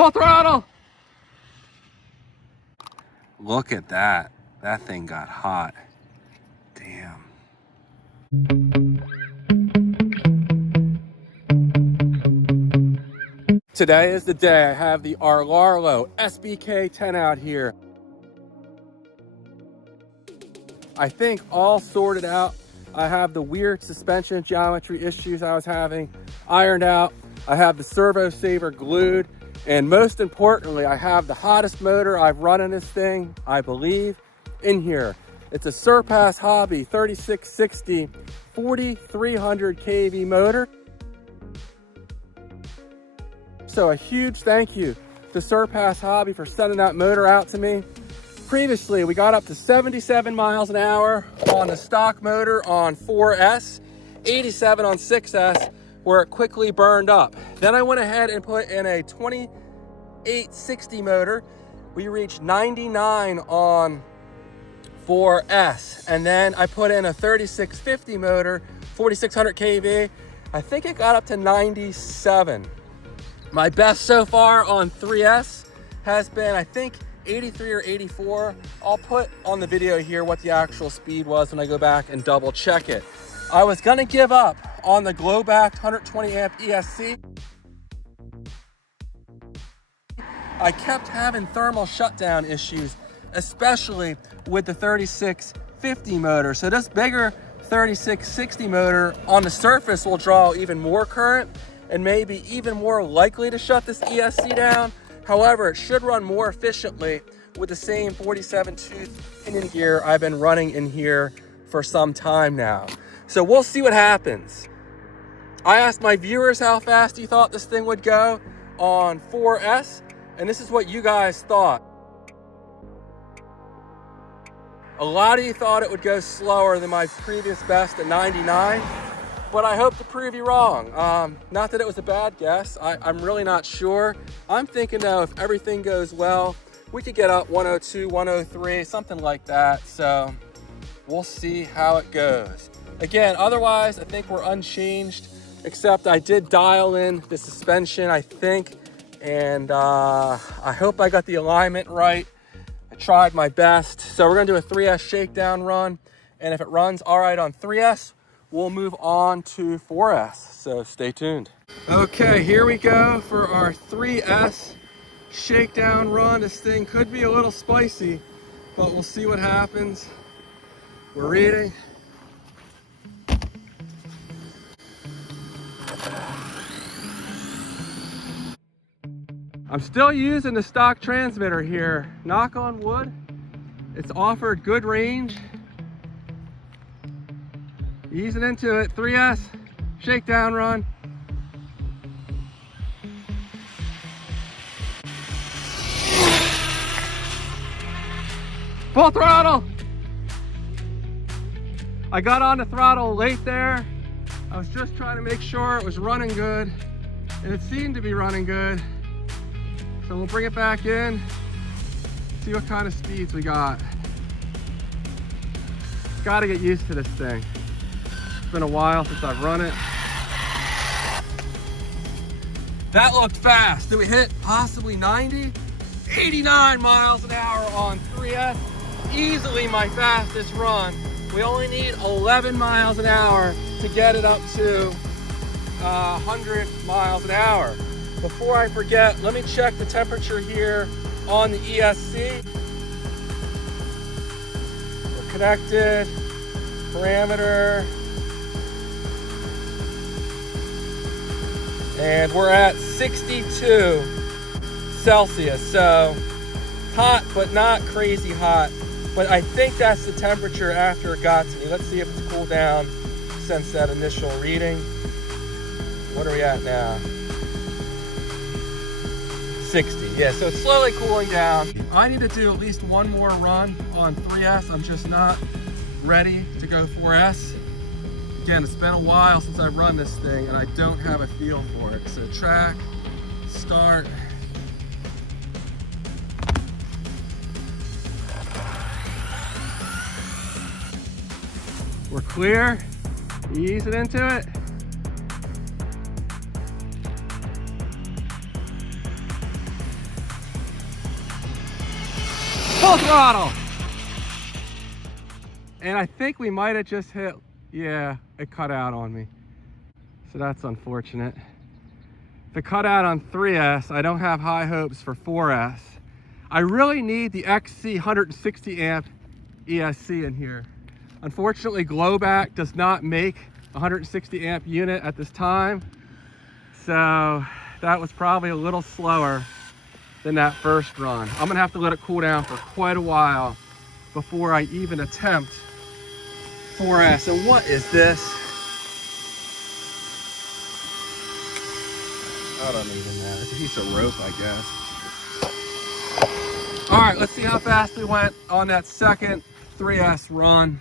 Full throttle. Look at that. That thing got hot. Damn. Today is the day. I have the Rlaarlo SBK10 out here. I think all sorted out. I have the weird suspension geometry issues I was having ironed out. I have the servo saver glued. And most importantly, I have the hottest motor I've run in this thing, I believe, in here. It's a Surpass Hobby 3660 4300 kV motor. So a huge thank you to Surpass Hobby for sending that motor out to me. Previously, we got up to 77 miles an hour on the stock motor on 4S, 87 on 6S, where it quickly burned up. Then I went ahead and put in a 2860 motor. We reached 99 on 4S. And then I put in a 3650 motor, 4600 kV. I think it got up to 97. My best so far on 3S has been, I think, 83 or 84. I'll put on the video here what the actual speed was when I go back and double check it. I was gonna give up on the glow-backed 120 amp ESC. I kept having thermal shutdown issues, especially with the 3650 motor. So this bigger 3660 motor on the surface will draw even more current and maybe even more likely to shut this ESC down. However, it should run more efficiently with the same 47 tooth pinion gear I've been running in here for some time now. So we'll see what happens. I asked my viewers how fast you thought this thing would go on 4S, and this is what you guys thought. A lot of you thought it would go slower than my previous best at 99, but I hope to prove you wrong. Not that it was a bad guess. I'm really not sure. I'm thinking though, if everything goes well, we could get up 102, 103, something like that. So we'll see how it goes. Again, otherwise, I think we're unchanged, except I did dial in the suspension, I think, and I hope I got the alignment right. I tried my best. So we're gonna do a 3S shakedown run, and if it runs all right on 3S, we'll move on to 4S, so stay tuned. Okay, here we go for our 3S shakedown run. This thing could be a little spicy, but we'll see what happens. We're reading. I'm still using the stock transmitter here. Knock on wood, it's offered good range. Easing into it, 3S, shakedown run. Full throttle. I got on the throttle late there. I was just trying to make sure it was running good, and it seemed to be running good. So we'll bring it back in, see what kind of speeds we got. Gotta get used to this thing. It's been a while since I've run it. That looked fast. Did we hit possibly 90? 89 miles an hour on 3S. Easily my fastest run. We only need 11 miles an hour to get it up to 100 miles an hour. Before I forget, let me check the temperature here on the ESC. We're connected, parameter, and we're at 62 Celsius. So hot, but not crazy hot. But I think that's the temperature after it got to me. Let's see if it's cooled down since that initial reading. What are we at now? 60. Yeah, so it's slowly cooling down. I need to do at least one more run on 3S. I'm just not ready to go 4S. Again, it's been a while since I've run this thing and I don't have a feel for it. So track, start. We're clear, easing into it. full throttle. And I think we might have just hit, yeah, it cut out on me. So that's unfortunate. If it cut out on 3S, I don't have high hopes for 4S. I really need the XC 160 amp ESC in here. Unfortunately, Glowback does not make a 160 amp unit at this time. So that was probably a little slower than that first run. I'm gonna have to let it cool down for quite a while before I even attempt 4S. And what is this? I don't even know. It's a piece of rope, I guess. All right, let's see how fast we went on that second 3S run.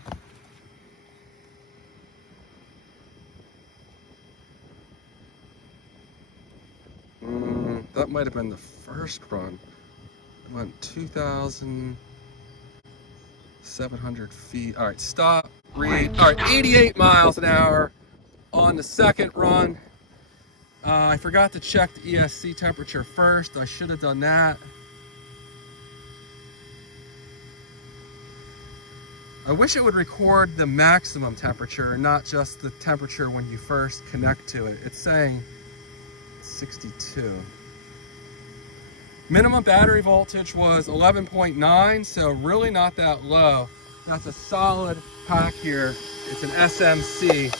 That might have been the first run. It went 2,700 feet. All right, stop, read. All right, 88 miles an hour on the second run. I forgot to check the ESC temperature first. I should have done that. I wish it would record the maximum temperature and not just the temperature when you first connect to it. It's saying 62. Minimum battery voltage was 11.9, so really not that low. That's a solid pack here. It's an SMC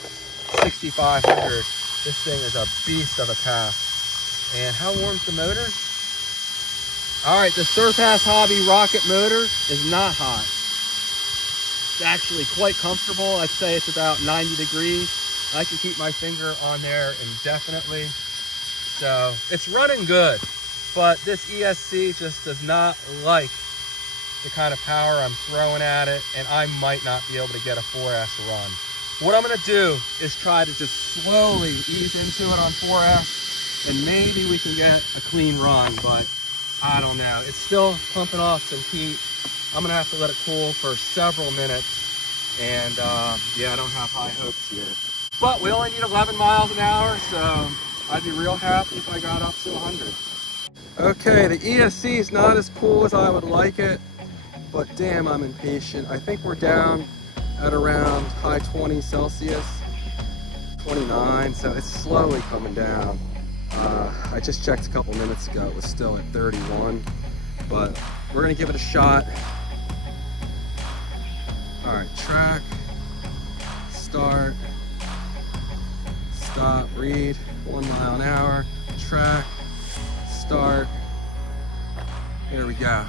6500. This thing is a beast of a pack. And how warm's the motor? All right, the Surpass Hobby rocket motor is not hot. It's actually quite comfortable. I'd say it's about 90 degrees. I can keep my finger on there indefinitely. So it's running good, but this ESC just does not like the kind of power I'm throwing at it, and I might not be able to get a 4S run. What I'm gonna do is try to just slowly ease into it on 4S, and maybe we can get a clean run, but I don't know. It's still pumping off some heat. I'm gonna have to let it cool for several minutes, and yeah, I don't have high hopes here. But we only need 11 miles an hour, so I'd be real happy if I got up to 100. Okay, the ESC is not as cool as I would like it, but damn, I'm impatient. I think we're down at around high 20 Celsius, 29, so it's slowly coming down. I just checked a couple minutes ago, it was still at 31, but we're gonna give it a shot. All right, track, start, stop, read, 1 mile an hour, track, start, here we go.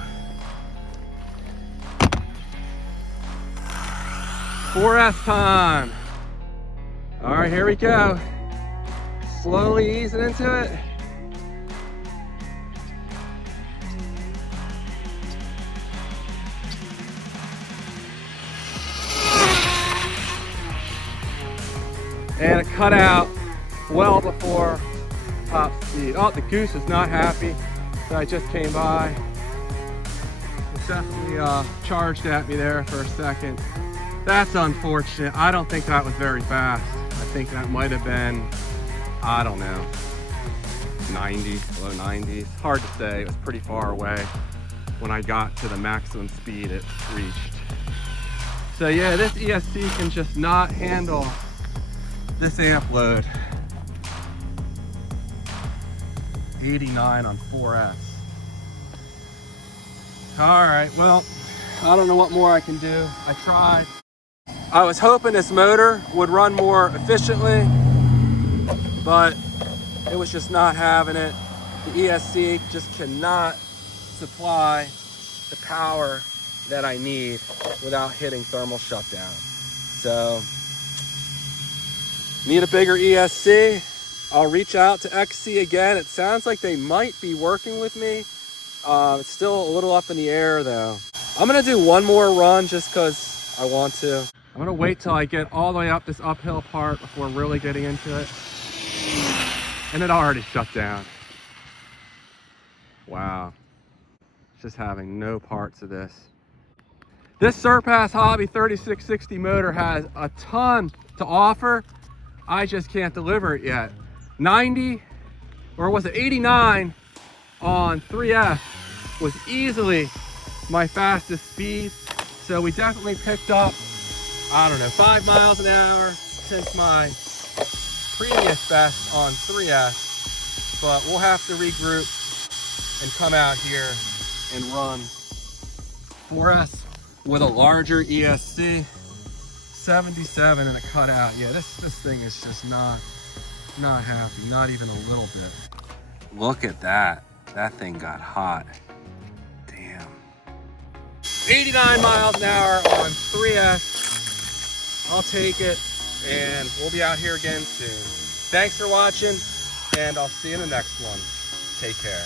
4S time. All right, here we go. Slowly easing into it. And it cut out well before top speed. Oh, the goose is not happy that I just came by. It definitely charged at me there for a second. That's unfortunate. I don't think that was very fast. I think that might have been, I don't know, 90, low 90s. Hard to say, it was pretty far away when I got to the maximum speed it reached. So yeah, this ESC can just not handle this amp load. 89 on 4S. All right, well, I don't know what more I can do. I tried. I was hoping this motor would run more efficiently, but it was just not having it. The ESC just cannot supply the power that I need without hitting thermal shutdown. So, need a bigger ESC. I'll reach out to XC again. It sounds like they might be working with me. It's still a little up in the air though. I'm gonna do one more run just because I want to. I'm gonna wait till I get all the way up this uphill part before really getting into it. And it already shut down. Wow. Just having no parts of this. This Surpass Hobby 3660 motor has a ton to offer. I just can't deliver it yet. 90, or was it 89 on 3S was easily my fastest speed. So we definitely picked up, I don't know, 5 miles an hour since my previous best on 3S, but we'll have to regroup and come out here and run 4S with a larger ESC, 77 and a cutout. Yeah, this thing is just not happy, not even a little bit. Look at that. That thing got hot. Damn. 89 miles an hour on 3S. I'll take it, and we'll be out here again soon. Thanks for watching, and I'll see you in the next one. Take care.